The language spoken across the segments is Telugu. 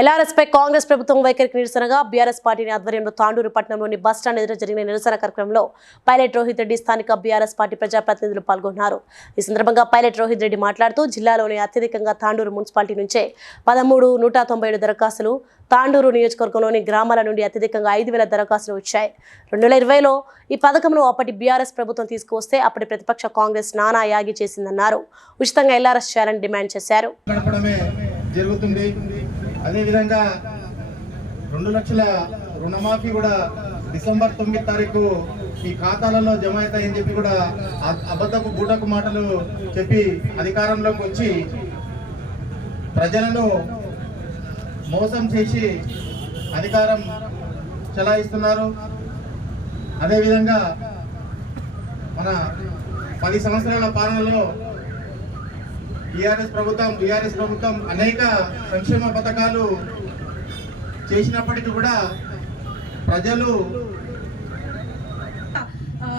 ఎల్ఆర్ఎస్ పై కాంగ్రెస్ ప్రభుత్వం వైఖరికి నిరసనగా బీఆర్ఎస్ పార్టీని ఆధ్వర్యంలో తాండూరు పట్టణంలోని బస్టాండ్ ఎదుట జరిగిన నిరసన కార్యక్రమంలో పైలట్ రోహిత్ రెడ్డి స్థానిక బీఆర్ఎస్ పార్టీ ప్రజాప్రతినిధులు పాల్గొన్నారు. ఈ సందర్భంగా పైలట్ రోహిత్ రెడ్డి మాట్లాడుతూ జిల్లాలోని అత్యధికంగా తాండూరు మున్సిపాలిటీ నుంచే పదమూడు నూట తొంభై ఏడు దరఖాస్తులు తాండూరు నియోజకవర్గంలోని గ్రామాల నుండి అత్యధికంగా ఐదు వేల దరఖాస్తులు వచ్చాయి. రెండు వేల ఇరవైలో ఈ పథకంను అప్పటి బీఆర్ఎస్ ప్రభుత్వం తీసుకువస్తే అప్పటి ప్రతిపక్ష కాంగ్రెస్ నానా యాగి చేసిందన్నారు. ఉచితంగా ఎల్ఆర్ఎస్ చేయాలని డిమాండ్ చేశారు. జరుగుతుంది అదేవిధంగా రెండు లక్షల రుణమాఫీ కూడా డిసెంబర్ తొమ్మిది తారీఖు ఈ ఖాతాలలో జమ అవుతాయని చెప్పి కూడా అబద్ధపు బూటకు మాటలు చెప్పి అధికారంలోకి వచ్చి ప్రజలను మోసం చేసి అధికారం చెలాయిస్తున్నారు. అదేవిధంగా మన పది సంవత్సరాల పాలనలో టిఆర్ఎస్ ప్రభుత్వం టిఆర్ఎస్ ప్రభుత్వం అనేక సంక్షేమ పథకాలు చేసినప్పటికీ కూడా ప్రజలు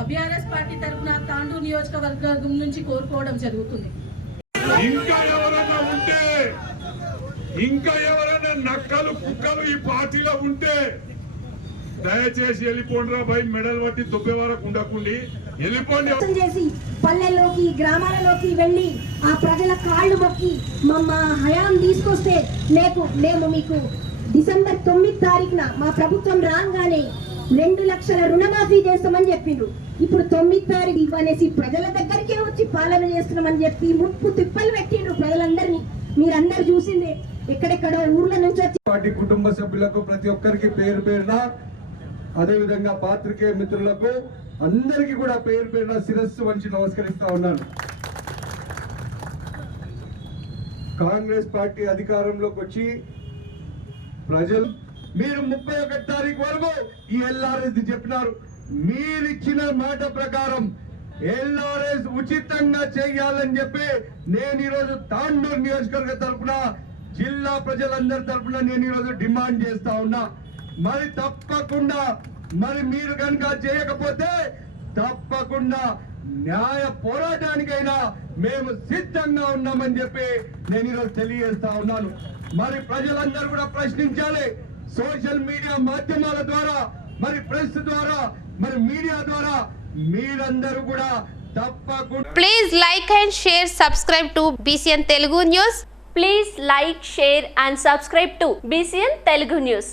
బీఆర్ఎస్ పార్టీ తరఫున తాండూ నియోజకవర్గం నుంచి కోరుకోవడం జరుగుతుంది. ఇంకా ఎవరన్నా ఉంటే ఇంకా ఎవరైనా నక్కలు కుక్కలు ఈ పార్టీలో ఉంటే దయచేసి వెళ్ళిపోండిరా భయ్ మెడల్ పట్టి దుబ్బే వరకు ఉండకుండి. వెళ్ళిపోండి. చేసి పల్లెల్లోకి గ్రామాలలోకి వెళ్ళి ఆ ప్రజల కాళ్ళు మొక్కి మా హయాం తీసుకొస్తే మీకు మేము మీకు డిసెంబర్ తొమ్మిది తారీఖున మా ప్రభుత్వం రాగానే రెండు లక్షల రుణమాఫీ చేస్తామని చెప్పిండ్రు. ఇప్పుడు తొమ్మిది తారీఖు ఇవ్వనేసి ప్రజల దగ్గరికే వచ్చి పాలన చేస్తున్నామని చెప్పి ముప్పు తిప్పలు పెట్టిండ్రు ప్రజలందరినీ. మీరందరూ చూసిందే ఎక్కడెక్కడో ఊర్ల నుంచి వచ్చి పార్టీ కుటుంబ సభ్యులకు ప్రతి ఒక్కరికి పేరు పేరున అదేవిధంగా పాత్రికేయ మిత్రులకు అందరికీ కూడా పేరు పేరున శిరస్సు వంచి నమస్కరిస్తా ఉన్నాను. కాంగ్రెస్ పార్టీ అధికారంలోకి వచ్చి ప్రజలు మీరు ముప్పై ఒకటి తారీఖు వరకు ఈ ఎల్ఆర్ఎస్ చెప్పినారు. మీరిచ్చిన మాట ప్రకారం ఎల్ఆర్ఎస్ ఉచితంగా చేయాలని చెప్పి నేను ఈరోజు తాండూరు నియోజకవర్గ తరఫున జిల్లా ప్రజలందరి తరఫున నేను ఈరోజు డిమాండ్ చేస్తా ఉన్నా. మరి తప్పకుండా మరి మీరు కనుక చేయకపోతే తప్పకుండా న్యాయ పోరాటానికైనా మేము సిద్ధంగా ఉన్నామని చెప్పి నేను ఈరోజు తెలియజేస్తా ఉన్నాను. మరి ప్రజలందరూ కూడా ప్రశ్నించాలి. సోషల్ మీడియా మాధ్యమాల ద్వారా మరి ప్రెస్ ద్వారా మరి మీడియా ద్వారా మీరందరూ కూడా తప్పకుండా please like and share subscribe to BCN Telugu news please like share and subscribe to BCN Telugu news